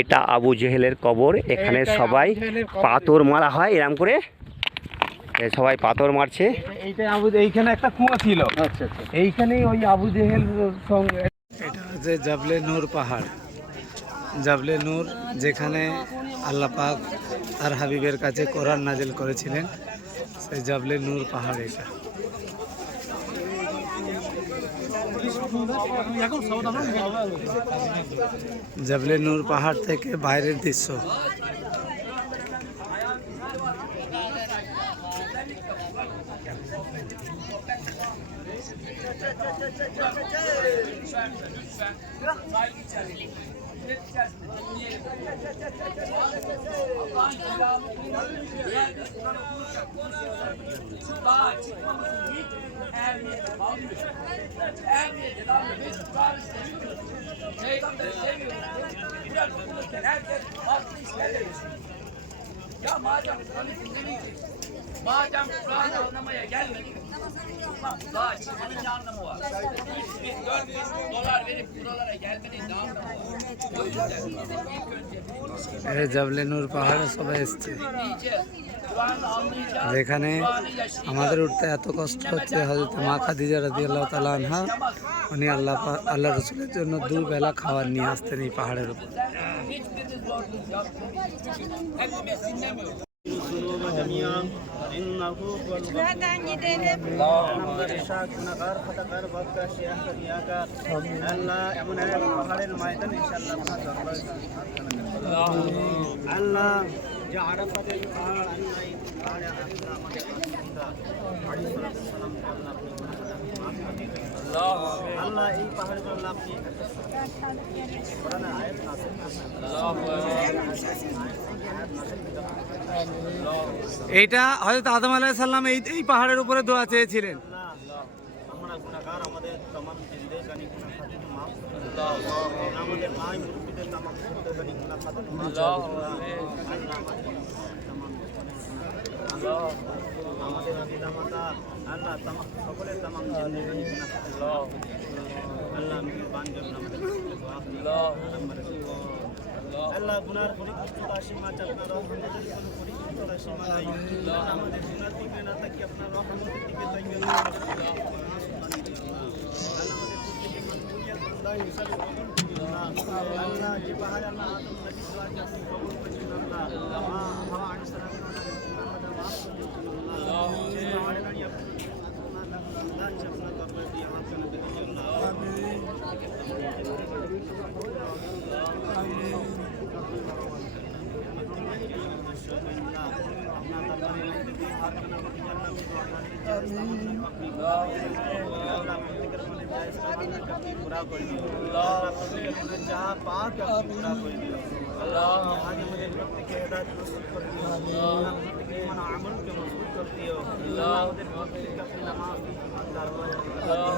এটা আবু জেহেলের কবর এখানে সবাই। পাথর মারা হয় এরম করে। সবাই পাথর মারছে। এইটা আবু এইখানে একটা কুয়া ছিল। আচ্ছা আচ্ছা। এইখানেই ওই আবু জেহেল সঙ্গে এটা হচ্ছে জাবলে নূর পাহাড়। জাবলে নূর যেখানে আল্লাহ পাক তার হাবিবের কাছে কোরআন নাজিল করেছিলেন। সেই জাবলে নূর পাহাড় এটা। জাবলে নূর পাহাড় থেকে বাইরের দৃশ্য। millet içerisinde dinleyelim. Allah'ın kelamı eğer biz sana konuşacak daha çıkmamızın hiç ehemmiyeti kalmıyor. Ehemmiyeti kalmıyor. Biz Kur'an'ı seviyoruz. Peygamber'i seviyoruz. Biraz okunurken herkes farklı işlerle yaşıyor. Ya madem hani Kur'an'ı dinlemeyeceksin, madem Kur'an'ı anlamaya gelmedik, daha çıkmanın ne anlamı var? 3 bin, 4 bin dolar verip buralara gelmenin ne anlamı var? O yüzden bizim ilk önce জাবলে নূর পাহাড়ে সবাই এসছে যেখানে আমাদের উঠতে এত কষ্ট হচ্ছে হজরত মা খাদিজা রাদি আল্লাহ তালা আনহা উনি আল্লাহ আল্লাহ রসুলের জন্য দুবেলা খাবার নিয়ে আসতেন এই পাহাড়ের উপর Hiçbiriniz جميعا yapmayın. هو? আল্লাহ যে আরাফাতের পাহাড় আল্লাহ আল্লাহ আমাদের বাসিন্দা আলী সালাম এইটা হয়তো আদম আলাহ সাল্লাম এই এই পাহাড়ের উপরে দোয়া চেয়েছিলেন। আমাদের আমাদের মাতা আল্লাহ তমাম সকলের তমাম জিন্দেগানি গুনাহ মাফ আল্লাহ মেহরবান করুন আমাদের আল্লাহ গুনার পরিকল্পিত সীমা আপনার রহমতের কোনো পরিকল্পিত সীমা নাই। আমাদের গুনার দিকে না থাকি আপনার রহমতের দিকে তাকিয়ে আল্লাহ যে পাহাড় আল্লাহ আদম নবী আপনি কবুল করেছেন, আল্লাহ হাওয়া আলাইহিস पूरा कर दियो अल्लाह जहाँ पाक पूरा कर दियो अल्लाह आज मुझे प्रत्येक हिदायत नसीब कर दियो अल्लाह प्रत्येक मन अमल के मजबूत कर दियो अल्लाह मुझे प्रत्येक अपनी नमाज की ईमानदार बनाओ अल्लाह